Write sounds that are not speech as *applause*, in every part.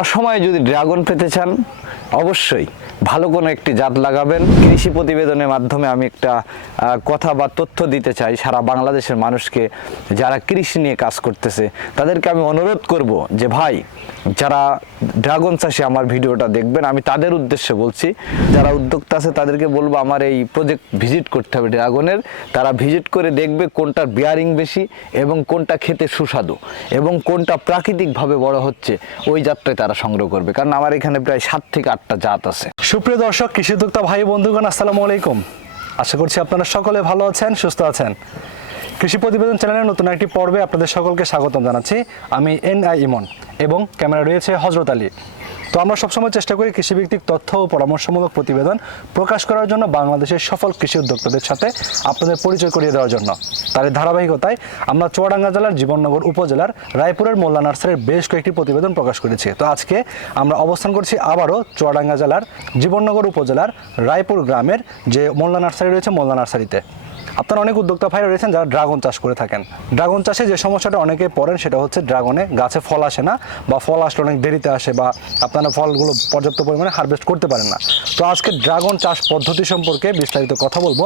অসময়ে যদি ড্রাগন পেতে চান অবশ্যই। ভালো কোনো একটি জাত লাগাবেন। কৃষি প্রতিবেদনের মাধ্যমে আমি একটা কথা বা তথ্য দিতে চাই। সারা বাংলাদেশের মানুষকে যারা কৃষি নিয়ে কাজ করতেছে, তাদেরকে আমি অনুরোধ করব যে, ভাই, যারা ড্রাগন চাষে আমার ভিডিওটা দেখবেন, আমি তাদের উদ্দেশ্যে বলছি, যারা উদ্যোক্তা আছে, তাদেরকে বলব আমার এই প্রজেক্ট ভিজিট করতে হবে ড্রাগনের। তারা ভিজিট করে দেখবে কোনটার বিয়ারিং বেশি এবং কোনটা খেতে সুস্বাদু এবং কোনটা প্রাকৃতিকভাবে বড় হচ্ছে, ওই জাতটাই তারা সংগ্রহ করবে। কারণ আমার এখানে প্রায় সাত থেকে আটটা জাত আছে। সুপ্রিয় দর্শক কৃষি উদ্যোক্তা ভাই বন্ধুগণ, আসসালামু আলাইকুম। আশা করছি আপনারা সকলে ভালো আছেন, সুস্থ আছেন। কৃষি প্রতিবেদন চ্যানেলের নতুন একটি পর্বে আপনাদের সকলকে স্বাগতম জানাচ্ছি। আমি এন আই ইমন এবং ক্যামেরা রয়েছে হজরত আলী। তো আমরা সবসময় চেষ্টা করি কৃষিভিত্তিক তথ্য ও পরামর্শমূলক প্রতিবেদন প্রকাশ করার জন্য বাংলাদেশের সফল কৃষি উদ্যোক্তাদের সাথে আপনাদের পরিচয় করিয়ে দেওয়ার জন্য। তার ধারাবাহিকতায় আমরা চুয়াডাঙ্গা জেলার জীবননগর উপজেলার রায়পুরের মোল্লা নার্সারির বেশ কয়েকটি প্রতিবেদন প্রকাশ করেছি। তো আজকে আমরা অবস্থান করছি আবারও চুয়াডাঙ্গা জেলার জীবননগর উপজেলার রায়পুর গ্রামের যে মোল্লা নার্সারি রয়েছে মোল্লা নার্সারিতে। আপনারা অনেক উদ্যোক্তা ভাই রয়েছেন যারা ড্রাগন চাষ করে থাকেন। ড্রাগন চাষে যে সমস্যাটা অনেকে পড়েন সেটা হচ্ছে ড্রাগনে গাছে ফল আসে না বা ফল আসলে অনেক দেরিতে আসে বা আপনারা ফলগুলো পর্যাপ্ত পরিমাণে হারভেস্ট করতে পারেন না। তো আজকে ড্রাগন চাষ পদ্ধতি সম্পর্কে বিস্তারিত কথা বলব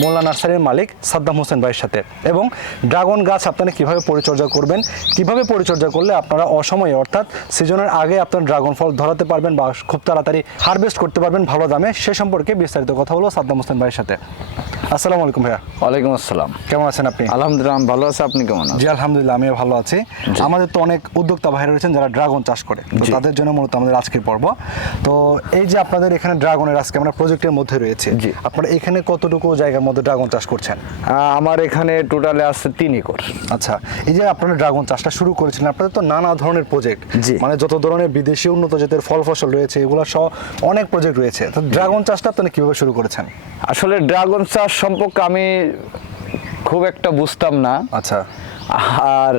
মোল্লা নার্সারির মালিক সাদ্দাম হোসেন ভাইয়ের সাথে। এবং ড্রাগন গাছ আপনারা কীভাবে পরিচর্যা করবেন, কীভাবে পরিচর্যা করলে আপনারা অসময়ে অর্থাৎ সিজনের আগে আপনার ড্রাগন ফল ধরাতে পারবেন বা খুব তাড়াতাড়ি হারভেস্ট করতে পারবেন ভালো দামে, সে সম্পর্কে বিস্তারিত কথা বলব সাদ্দাম হোসেন ভাইয়ের সাথে। আসসালামু আলাইকুম ভাইয়া। ওয়ালাইকুম আসসালাম। কেমন আছেন আপনি? আলহামদুলিল্লাহ আমি ভালো আছি। আপনি কেমন আছেন? জি আলহামদুলিল্লাহ আমিও ভালো আছি। আমাদের তো অনেক উদ্যোক্তা ভাইরা রয়েছেন যারা ড্রাগন চাষ করে। তো তাদের জন্য মূলত আমাদের আজকের পর্ব। তো এই যে আপনাদের এখানে ড্রাগনের আজকে আমরা প্রজেক্টের মধ্যে রয়েছে জি। আপনারা এখানে কতটুকু জায়গার মধ্যে ড্রাগন চাষ করছেন? আমার এখানে টোটালে আছে তিন একর। আচ্ছা এই যে আপনারা ড্রাগন চাষটা শুরু করেছিলেন আপনাদের তো নানা ধরনের প্রজেক্ট জি। মানে যত ধরনের বিদেশি উন্নত জাতের ফল ফসল রয়েছে এগুলো সহ অনেক প্রজেক্ট রয়েছে। তো ড্রাগন চাষটা আপনারা কীভাবে শুরু করেছেন? আসলে ড্রাগন চাষ সম্পর্কে আমি খুব একটা বুঝতাম না। আচ্ছা। আর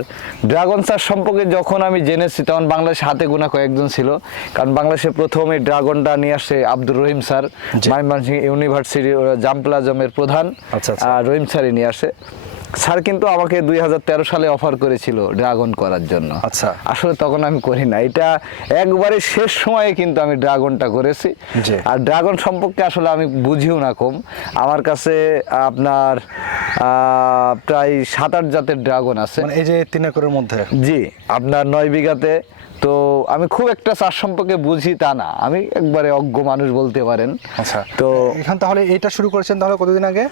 ড্রাগন চাষ সম্পর্কে যখন আমি জেনেছি তখন বাংলাদেশে হাতে গোনা কয়েকজন ছিল। কারণ বাংলাদেশে প্রথম এই ড্রাগনটা নিয়ে আসে আব্দুর রহিম স্যার। মাইমানসিং ময়মনসিংহ ইউনিভার্সিটি জাম্পলাজমের প্রধান। আচ্ছা, আচ্ছা। রহিম স্যারই নিয়ে আসে। স্যার কিন্তু আমাকে দুই হাজার তেরো সালে অফার করেছিল ড্রাগন করার জন্য। আচ্ছা। আসলে তখন আমি করি না। এটা একবারে শেষ সময়ে কিন্তু আমি ড্রাগনটা করেছি। আর ড্রাগন সম্পর্কে আসলে আমি বুঝিও না কম আমার কাছে আপনার প্রায় সাত আট জাতের ড্রাগন আছে। মানে এই যে তিন একরের মধ্যে? জি আপনার নয় বিঘাতে। তো আমি খুব একটা চাষ সম্পর্কে বুঝি তা না আমি একবারে অজ্ঞ মানুষ বলতে পারেন আচ্ছা তো এখান তাহলে এটা শুরু করেছেন তাহলে কতদিন আগে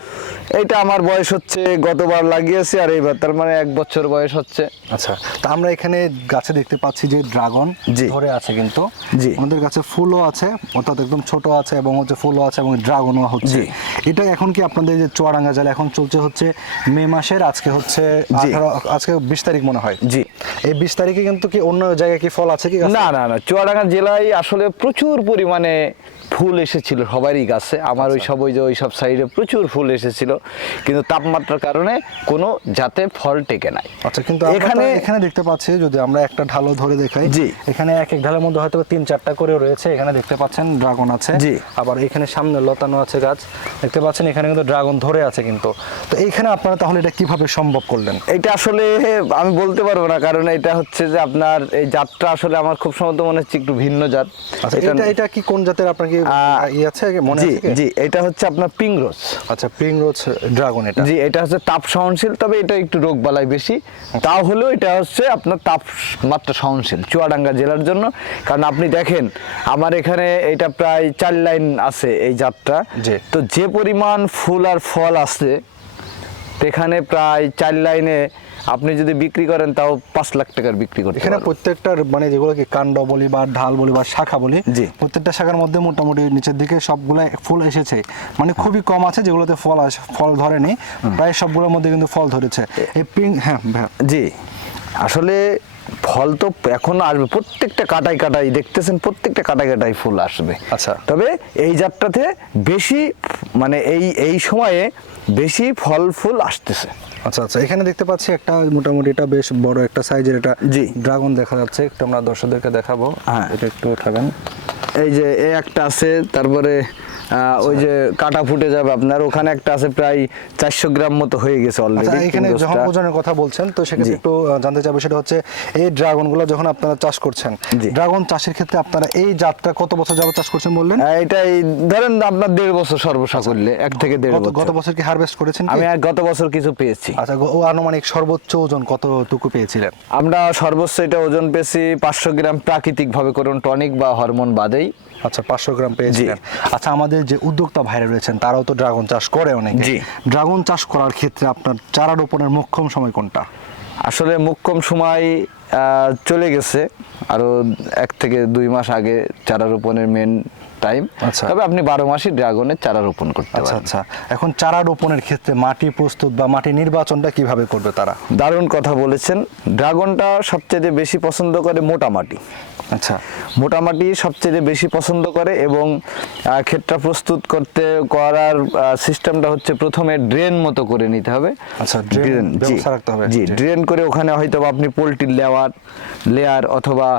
এইটা আমার বয়স হচ্ছে গতবার লাগিয়েছি আর এইবার তার মানে এক বছর বয়স হচ্ছে আচ্ছা তা আমরা এখানে গাছে দেখতে পাচ্ছি যে ড্রাগন জি। ধরে আছে কিন্তু জি। আমাদের গাছে ফুলও আছে অর্থাৎ একদম ছোট আছে এবং হচ্ছে ফুলও আছে এবং ড্রাগনও হচ্ছে জি। এটা এখন কি আপনাদের যে চুয়াডাঙ্গা জেলা এখন চলছে হচ্ছে মে মাসের আজকে হচ্ছে জি। আজকে বিশ তারিখ মনে হয় জি এই বিশ তারিখে কিন্তু কি অন্য জায়গায় কি ফল আছে কি? না না না চুয়াডাঙ্গা জেলায় আসলে প্রচুর পরিমাণে ফুল এসেছিল সবারই গাছে। আমার ওই সব ওই যে ওই সব সাইডে প্রচুর ফুল এসেছিল। কিন্তু তাপমাত্রার কারণে কোনো জাতে ফল টেকে নাই। আচ্ছা কিন্তু এখানে এখানে দেখতে পাচ্ছি যদি আমরা একটা ঢালও ধরে দেখাই জি। এখানে এক এক ঢালের মধ্যে হয়তো তিন চারটা করে রয়েছে। এখানে দেখতে পাচ্ছেন ড্রাগন আছে। জি। আবার এখানে সামনে লতানো আছে গাছ। দেখতে পাচ্ছেন এখানে কিন্তু ড্রাগন ধরে আছে কিন্তু। তো এইখানে আপনারা তাহলে এটা কীভাবে সম্ভব করলেন? এটা আসলে আমি বলতে পারব না কারণ এটা হচ্ছে যে আপনার এই জাতটা আসলে আমার খুব সম্ভবত মনে হচ্ছে একটু ভিন্ন জাত। আচ্ছা এটা- এটা কি কোন জাতের আপনার কি আহ, ইয়ে আছে মনে জি জি এটা হচ্ছে আপনার পিংরোজ আচ্ছা পিং রোজ ড্রাগন এটা। জি এটা হচ্ছে তাপ সহনশীল তবে এটা একটু রোগ বালাই বেশি। তাও হলেও এটা হচ্ছে আপনার তাপমাত্রা সহনশীল চুয়াডাঙ্গা জেলার জন্য। কারণ আপনি দেখেন আমার এখানে এটা প্রায় চার লাইন আছে এই জাতটা। জি। তো যে পরিমাণ ফুল আর ফল আছে তো এখানে প্রায় চার লাইনে আপনি যদি বিক্রি করেন তাও পাঁচ লাখ টাকার বিক্রি করতে এখানে। প্রত্যেকটার মানে যেগুলো কি কাণ্ড বলি বা ঢাল বলি বা শাখা বলি জি। প্রত্যেকটা শাখার মধ্যে মোটামুটি নিচের দিকে সবগুলো ফুল এসেছে। মানে খুবই কম আছে যেগুলোতে ফল আসে ফল ধরেনি। প্রায় সবগুলোর মধ্যে কিন্তু ফল ধরেছে। এই পিঙ্ক হ্যাঁ। জি। আসলে ফল তো এখন আসবে প্রত্যেকটা কাটাই কাটাই দেখতেছেন প্রত্যেকটা কাটাই কাটাই ফুল আসবে। আচ্ছা। তবে এই জাতটাতে বেশি মানে এই এই সময়ে বেশি ফল ফুল আসতেছে আচ্ছা আচ্ছা এখানে দেখতে পাচ্ছি একটা মোটামুটি এটা বেশ বড় একটা সাইজের এটা জি। ড্রাগন দেখা যাচ্ছে একটু আমরা দর্শকদেরকে দেখাবো হ্যাঁ। এটা একটু উঠাবেন এই যে এ একটা আছে তারপরে ওই যে কাটা ফুটে যাবে আপনার ওখানে একটা আছে প্রায় চারশো গ্রাম মতো হয়ে গেছে আচ্ছা অলরেডি এখানে যখন ওজনের কথা বলছেন তো সেক্ষেত্রে একটু জানতে চাইব সেটা হচ্ছে এই ড্রাগনগুলো যখন আপনারা চাষ করছেন। ড্রাগন চাষের ক্ষেত্রে আপনারা এই জাতটা কত বছর যাবত চাষ করছেন বললেন? এটা ধরেন আপনার দেড় বছর সর্বসা করলে এক থেকে দেড় বছর গত বছর। কি হারভেস্ট করেছেন আমি আর গত বছর কিছু পেয়েছি। আচ্ছা ও আনুমানিক সর্বোচ্চ ওজন কতটুকু পেয়েছিলেন? আমরা সর্বোচ্চ এটা ওজন পেয়েছি পাঁচশো গ্রাম প্রাকৃতিক ভাবে করুন টনিক বা হরমোন বাদেই। আচ্ছা পাঁচশো গ্রাম পেয়েছি আচ্ছা আমাদের যে উদ্যোক্তা ভাইরা রয়েছেন তারাও তো ড্রাগন চাষ করে অনেকে। জি। ড্রাগন চাষ করার ক্ষেত্রে আপনার চারা রোপণের মোক্ষম সময় কোনটা? আসলে মোক্ষম সময় আহ, চলে গেছে। আরও এক থেকে দুই মাস আগে চারা রোপণের মেন টাইম আচ্ছা। তবে আপনি বারো মাসই ড্রাগনের চারা রোপণ করতে আচ্ছা পারেন আচ্ছা। এখন চারা রোপণের ক্ষেত্রে মাটি প্রস্তুত বা মাটি নির্বাচনটা কীভাবে করবে তারা? দারুণ কথা বলেছেন। ড্রাগনটা সবচেয়ে বেশি পছন্দ করে মোটা মাটি। আচ্ছা। মোটা মাটি সবচেয়ে বেশি পছন্দ করে এবং ক্ষেতটা প্রস্তুত করতে করার সিস্টেমটা হচ্ছে প্রথমে ড্রেন মতো করে নিতে হবে। আচ্ছা, ড্রেন ব্যবস্থা রাখতে হবে। জি। ড্রেন করে ওখানে হয়তো আপনি পোলট্রির লেয়ার লেয়ার অথবা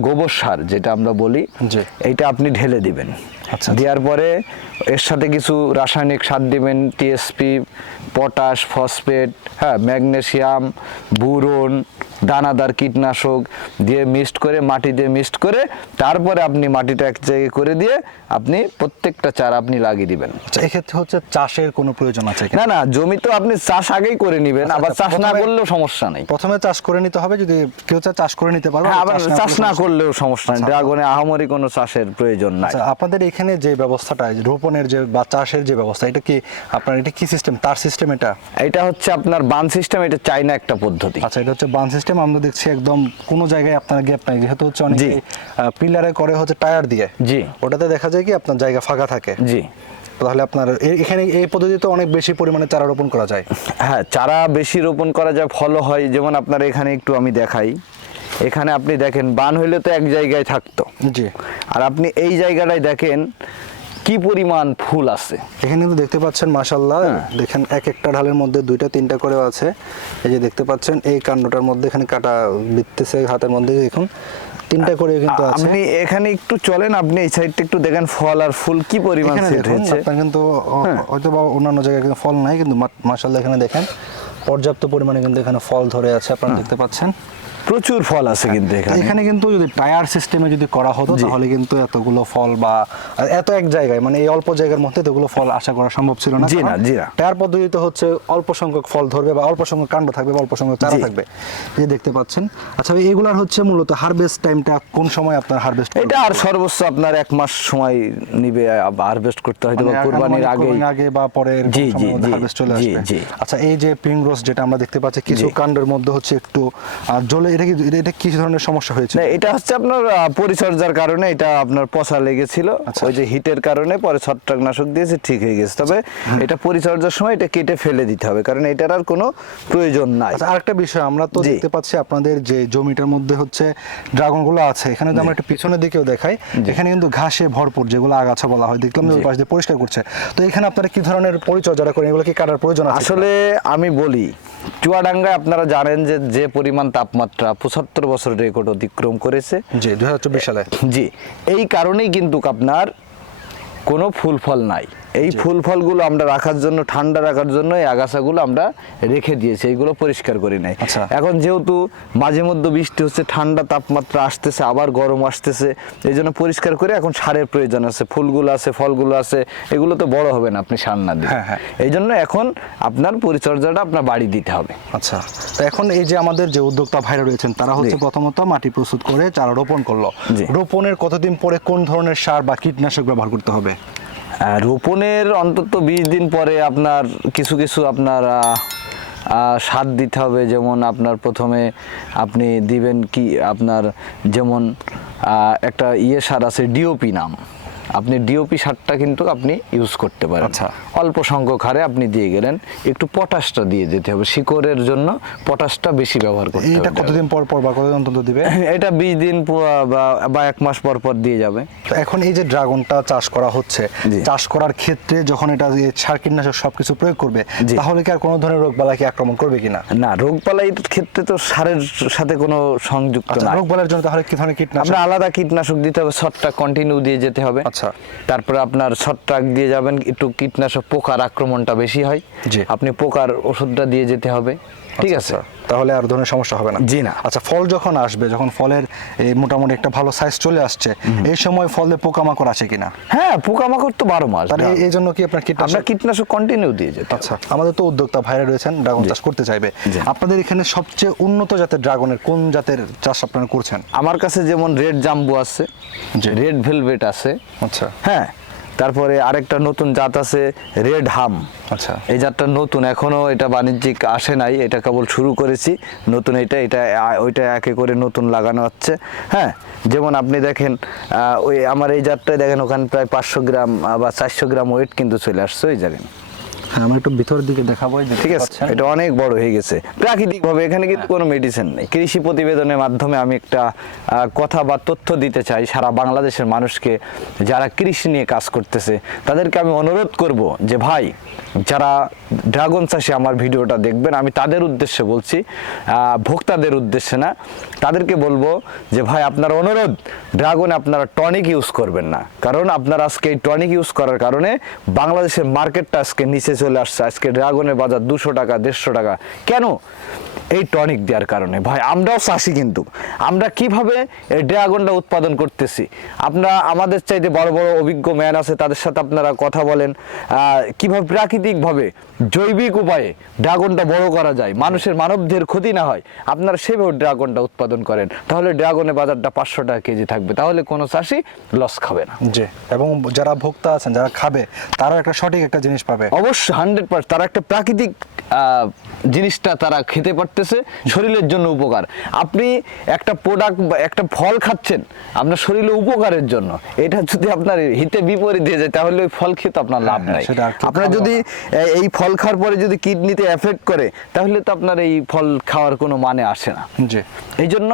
গোবর সার যেটা আমরা বলি এটা এইটা আপনি ঢেলে দিবেন আচ্ছা। দেওয়ার পরে এর সাথে কিছু রাসায়নিক সার দিবেন টিএসপি পটাশ ফসফেট হ্যাঁ ম্যাগনেশিয়াম বুরন দানাদার কীটনাশক দিয়ে মিক্সড করে মাটি দিয়ে মিক্সড করে তারপরে আপনি মাটিটা এক জায়গায় করে দিয়ে আপনি প্রত্যেকটা চারা আপনি লাগিয়ে দিবেন। আচ্ছা এক্ষেত্রে হচ্ছে চাষের কোনো প্রয়োজন আছে না না জমি তো আপনি চাষ আগেই করে নেবেন আচ্ছা, আবার আচ্ছা, চাষ না করলেও সমস্যা নেই। প্রথমে চাষ করে নিতে হবে যদি কেউ চাষ করে নিতে পারবে হ্যাঁ আবার চাষ না করলেও সমস্যা নেই ড্রাগনে আহামরি কোনো চাষের প্রয়োজন নাই। আচ্ছা আপনাদের এখানে যে ব্যবস্থাটা রোপণের যে বা চাষের যে ব্যবস্থা এটা কি আপনার এটা কি সিস্টেম তার সিস্টেম এটা? এটা হচ্ছে আপনার বান সিস্টেম এটা চাইনা একটা পদ্ধতি। আচ্ছা এটা হচ্ছে বান সিস্টেম আমরা দেখছি একদম কোনো জায়গায় আপনার গ্যাপ নাই। যেহেতু হচ্ছে অনেকে পিলারে করে হচ্ছে টায়ার দিয়ে। জি। ওটাতে দেখা যায় কি আপনার জায়গা ফাঁকা থাকে। জি। তাহলে আপনার এখানে এই পদ্ধতিতে অনেক বেশি পরিমাণে চারা রোপণ করা যায়। হ্যাঁ চারা বেশি রোপণ করা যায় ফলও হয়। যেমন আপনার এখানে একটু আমি দেখাই। এখানে আপনি দেখেন বান হইলে তো এক জায়গায় থাকতো। জি। আর আপনি এই জায়গাটায় দেখেন কি পরিমাণ ফুল আছে? এখানে কিন্তু দেখতে পাচ্ছেন মাশাল্লাহ হ্যাঁ। দেখেন এক একটা ঢালের মধ্যে দুইটা তিনটা করে আছে। এই যে দেখতে পাচ্ছেন এই কাণ্ডটার মধ্যে এখানে কাটা বিততেছে হাতের মধ্যে দেখুন তিনটা করে কিন্তু আছে। আপনি এখানে একটু চলেন আপনি এই সাইডটা একটু দেখেন ফল আর ফুল কি পরিমাণ সেট হয়েছে কিন্তু হ্যাঁ। হয়তো বা অন্যান্য জায়গায় কিন্তু ফল নাই কিন্তু মাশাল্লাহ এখানে দেখেন পর্যাপ্ত পরিমাণে কিন্তু এখানে ফল ধরে আছে আপনারা দেখতে পাচ্ছেন। প্রচুর ফল আছে কিন্তু এখানে। এখানে কিন্তু যদি টায়ার সিস্টেমে যদি করা হতো তাহলে কিন্তু এতগুলো ফল বা এত এক জায়গায় মানে এই অল্প জায়গার মধ্যে এতগুলো ফল আশা করা সম্ভব ছিল না। জি না, জি না। টায়ার পদ্ধতিতে হচ্ছে অল্প সংখ্যক ফল ধরবে বা অল্প সংখ্যক কাণ্ড থাকবে বা অল্প সংখ্যক চারা থাকবে। এই দেখতে পাচ্ছেন। আচ্ছা এগুলার হচ্ছে মূলত হারভেস্ট টাইমটা কোন সময় আপনার হারভেস্ট এটা আর সর্বোচ্চ আপনার এক মাস সময় নিবে হারভেস্ট করতে হয়তো বা কুরবানির আগেই। আগে বা পরে জি, জি, হারভেস্ট চলে আসবে। আচ্ছা এই যে পিং রোজ যেটা আমরা দেখতে পাচ্ছি কিছু। কাণ্ডের মধ্যে হচ্ছে একটু জ্বলে এটা কি এটা- কি ধরনের সমস্যা হয়েছে? না এটা হচ্ছে আপনার পরিচর্যার কারণে এটা আপনার পচা লেগেছিল। আচ্ছা। ওই যে হিটের কারণে পরে ছত্রাকনাশক দিয়েছে ঠিক হয়ে গেছে। তবে এটা পরিচর্যার সময় এটা কেটে ফেলে দিতে হবে কারণ এটার আর কোনো প্রয়োজন নাই। আচ্ছা আরেকটা বিষয় আমরা তো দেখতে পাচ্ছি আপনাদের যে জমিটার মধ্যে হচ্ছে ড্রাগনগুলো আছে এখানে যদি আমরা একটু পিছনের দিকেও দেখাই। এখানে কিন্তু ঘাসে ভরপুর যেগুলো আগাছা বলা হয় দেখলাম যে পাশ দিয়ে পরিষ্কার করছে। তো এখানে আপনারা কি ধরনের পরিচর্যাটা করেন? এগুলো কি কাটার প্রয়োজন আছে আসলে আমি বলি চুয়াডাঙ্গায় আপনারা জানেন যে যে পরিমাণ তাপমাত্রা পঁচাত্তর বছর রেকর্ড অতিক্রম করেছে। জি দু হাজার চব্বিশ সালে। জি এই কারণেই কিন্তু আপনার কোনো ফুল ফল নাই। এই ফুল ফলগুলো আমরা রাখার জন্য ঠান্ডা রাখার জন্য এই আগাছাগুলো আমরা রেখে দিয়েছি এইগুলো পরিষ্কার করি নাই। আচ্ছা। এখন যেহেতু মাঝে মধ্যে বৃষ্টি হচ্ছে ঠান্ডা তাপমাত্রা আসতেছে আবার গরম আসতেছে এই জন্য পরিষ্কার করে এখন সারের প্রয়োজন আছে ফুলগুলো আছে ফলগুলো আছে এগুলো তো বড় হবে না আপনি সার না দিলে। হ্যাঁ, হ্যাঁ। এই জন্য এখন আপনার পরিচর্যাটা আপনার বাড়ি দিতে হবে। আচ্ছা তো এখন এই যে আমাদের যে উদ্যোক্তা ভাইরা রয়েছেন তারা হচ্ছে প্রথমত মাটি প্রস্তুত করে চারা রোপণ করল। রোপণের কতদিন পরে কোন ধরনের সার বা কীটনাশক ব্যবহার করতে হবে? রোপণের অন্তত বিশ দিন পরে আপনার কিছু কিছু আপনার সার দিতে হবে। যেমন আপনার প্রথমে আপনি দিবেন কি আপনার যেমন একটা ইয়ে সার আছে, ডিওপি নাম। আপনি ডিওপি সারটা কিন্তু আপনি ইউজ করতে পারেন। আচ্ছা। অল্প সংখ্যক হারে আপনি দিয়ে গেলেন একটু পটাশটা দিয়ে যেতে হবে। শিকড়ের জন্য পটাশটা বেশি ব্যবহার করতে হবে। এটা কতদিন পর পর বা কতদিন অন্তত দিবে? *laughs* এটা বিশ দিন বা- এক মাস পর পর দিয়ে যাবে। তো এখন এই যে ড্রাগনটা চাষ করা হচ্ছে চাষ করার ক্ষেত্রে যখন এটা যে সার কীটনাশক সবকিছু প্রয়োগ করবে তাহলে কি আর কোনো ধরনের রোগ বালাকে আক্রমণ করবে কিনা? না রোগ রোগবালাইয়ের ক্ষেত্রে তো সারের সাথে কোনো সংযুক্ত আচ্ছা নাই। রোগ বালার জন্য তাহলে কি ধরনের কীটনাশক? আমরা আলাদা কীটনাশক দিতে হবে শটটা কন্টিনিউ দিয়ে যেতে হবে। আচ্ছা। তারপরে আপনার ছত্রাক দিয়ে যাবেন একটু কীটনাশক পোকার আক্রমণটা বেশি হয়। আপনি পোকার ওষুধটা দিয়ে যেতে হবে। ঠিক আছে। আচ্ছা, তাহলে আর ধরনের সমস্যা হবে না। জি না। আচ্ছা ফল যখন আসবে যখন ফলের এই মোটামুটি একটা ভালো সাইজ চলে আসছে এই সময় ফলে পোকামাকড় আসে কিনা? হ্যাঁ পোকামাকড় তো বারো মাস তাহলে এই- জন্য কি আপনার কীটনাশক আমরা কীটনাশক কন্টিনিউ দিয়ে যেতে আচ্ছা আমাদের তো উদ্যোক্তা ভাইরা রয়েছেন ড্রাগন চাষ করতে চাইবে। আপনাদের এখানে সবচেয়ে উন্নত জাতের ড্রাগনের কোন জাতের চাষ আপনারা করছেন? আমার কাছে যেমন রেড জাম্বু আছে। রেড ভেলভেট আছে। আচ্ছা। হ্যাঁ তারপরে আরেকটা নতুন জাত আছে রেড হাম। আচ্ছা। এই জাতটা নতুন এখনও এটা বাণিজ্যিক আসে নাই এটা কেবল শুরু করেছি নতুন এটা এটা ওইটা একে করে নতুন লাগানো হচ্ছে। হ্যাঁ যেমন আপনি দেখেন ওই আমার এই জাতটায় দেখেন ওখানে প্রায় পাঁচশো গ্রাম বা চারশো গ্রাম ওয়েট কিন্তু চলে আসছে ওই জানেন হ্যাঁ আমরা একটু ভিতরের দিকে দেখাবো ঠিক আছে এটা অনেক বড় হয়ে গেছে। প্রাকৃতিক ভাবে এখানে কিন্তু কোনো মেডিসিন নেই। কৃষি প্রতিবেদনের মাধ্যমে আমি একটা কথা বা তথ্য দিতে চাই। সারা বাংলাদেশের মানুষকে যারা কৃষি নিয়ে কাজ করতেছে তাদেরকে আমি অনুরোধ করব যে ভাই যারা ড্রাগন চাষে আমার ভিডিওটা দেখবেন আমি তাদের উদ্দেশ্যে বলছি আহ, ভোক্তাদের উদ্দেশ্যে না তাদেরকে বলব যে ভাই আপনার অনুরোধ ড্রাগনে আপনারা টনিক ইউজ করবেন না। কারণ আপনারা আজকে এই টনিক ইউজ করার কারণে বাংলাদেশের মার্কেটটা আজকে নিচে চলে আসছে। আজকে ড্রাগনের বাজার দুশো টাকা দেড়শো টাকা। কেন? এই টনিক দেওয়ার কারণে। ভাই আমরাও চাষি কিন্তু। আমরা কীভাবে এই ড্রাগনটা উৎপাদন করতেছি? আপনারা আমাদের চাইতে বড় বড় অভিজ্ঞ ম্যান আছে তাদের সাথে আপনারা কথা বলেন। কীভাবে প্রাকৃতিকভাবে জৈবিক উপায়ে ড্রাগনটা বড় করা যায় মানুষের মানবদের ক্ষতি না হয় আপনারা সেভাবে ড্রাগনটা উৎপাদন করেন। তাহলে ড্রাগনের বাজারটা পাঁচশো টাকা কেজি থাকবে। তাহলে কোনো চাষি লস খাবে না। জি এবং যারা ভোক্তা আছেন যারা খাবে তারা একটা সঠিক একটা জিনিস পাবে। অবশ্যই। হান্ড্রেড পার্সেন্ট তারা একটা প্রাকৃতিক জিনিসটা তারা খেতে পারতেছে শরীরের জন্য উপকার। আপনি একটা প্রোডাক্ট বা একটা ফল খাচ্ছেন আপনার শরীরে উপকারের জন্য। এটা যদি আপনার হিতে বিপরীত হয়ে যায় তাহলে ওই ফল খেতে আপনার লাভ হ্যাঁ, নাই। আপনার যদি এই ফল খাওয়ার পরে যদি কিডনিতে এফেক্ট করে তাহলে তো আপনার এই ফল খাওয়ার কোনো মানে আসে না। এই জন্য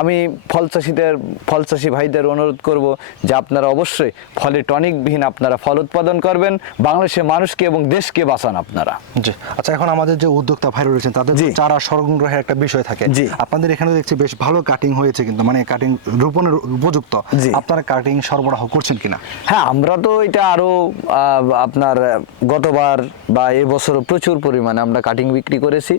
আমি ফল চাষিদের ফল চাষি ভাইদের অনুরোধ করব যে আপনারা অবশ্যই ফলে টনিকবিহীন আপনারা ফল উৎপাদন করবেন। বাংলাদেশের মানুষকে এবং দেশকে বাঁচান আপনারা? জি। আচ্ছা এখন আমাদের যে উদ্যোক্তা ভাই রয়েছেন তাদের চারা সংগ্রহের একটা বিষয় থাকে। জি। আপনাদের এখানে দেখছি বেশ ভালো কাটিং হয়েছে কিন্তু মানে কাটিং রোপণের উপযুক্ত। আপনারা কাটিং সরবরাহ করছেন কিনা? হ্যাঁ আমরা তো এটা আরও আপনার গতবার বা এবছর প্রচুর পরিমাণে আমরা কাটিং বিক্রি করেছি।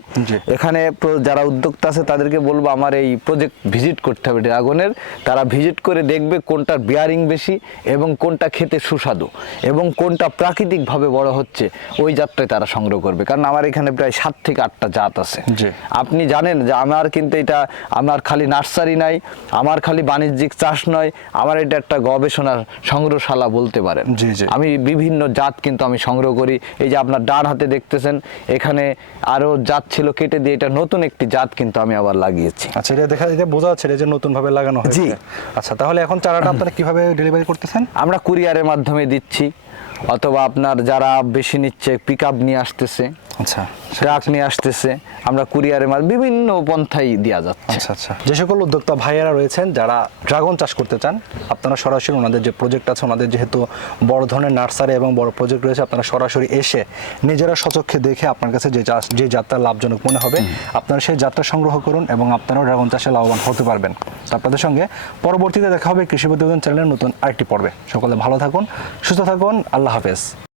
এখানে যারা উদ্যোক্তা আছে তাদেরকে বলব আমার এই প্রজেক্ট ভিজিট করতে হবে ড্রাগনের। তারা ভিজিট করে দেখবে কোনটার বিয়ারিং বেশি এবং কোনটা খেতে সুস্বাদু এবং কোনটা প্রাকৃতিকভাবে বড় হচ্ছে। ওই জাতটাই তারা সংগ্রহ করবে। কারণ আমার এখানে প্রায় সাত থেকে আটটা জাত আছে। আপনি জানেন যে আমার কিন্তু এটা আমার খালি নার্সারি নাই আমার খালি বাণিজ্যিক চাষ নয় আমার এটা একটা গবেষণার সংগ্রহশালা বলতে পারেন। আমি বিভিন্ন জাত কিন্তু আমি সংগ্রহ করি। এই যে আপনার ডান হাতে দেখতেছেন এখানে আরও জাত ছিল কেটে দিয়ে এটা নতুন একটি জাত কিন্তু আমি আবার লাগিয়েছি। আচ্ছা এটা দেখা এটা বোঝা যাচ্ছে যে নতুন ভাবে লাগানো হয়েছে। জি। আচ্ছা তাহলে এখন চারাটা আপনারা কীভাবে ডেলিভারি করতেছেন? আমরা কুরিয়ারের মাধ্যমে দিচ্ছি। অথবা আপনার যারা বেশি নিচ্ছে পিক আপ নিয়ে আসতেছে আচ্ছা ট্রাক নিয়ে আসতেছে আমরা কুরিয়ারের মাধ্যমে বিভিন্ন পন্থাই দেওয়া যাচ্ছে। আচ্ছা আচ্ছা। যে সকল উদ্যোক্তা ভাইয়েরা রয়েছেন যারা ড্রাগন চাষ করতে চান আপনারা সরাসরি ওনাদের যে প্রজেক্ট আছে ওনাদের যেহেতু বড় ধরনের নার্সারি এবং বড় প্রজেক্ট রয়েছে আপনারা সরাসরি এসে নিজেরা সচক্ষে দেখে আপনার কাছে যে চাষ যে যাত্রা লাভজনক মনে হবে আপনারা সেই যাত্রা সংগ্রহ করুন এবং আপনারাও ড্রাগন চাষে লাভবান হতে পারবেন। আপনাদের সঙ্গে পরবর্তীতে দেখা হবে কৃষি প্রতিবেদন চ্যানেলের নতুন আরেকটি পর্বে। সকলে ভালো থাকুন সুস্থ থাকুন আল্লাহ হাফেজ।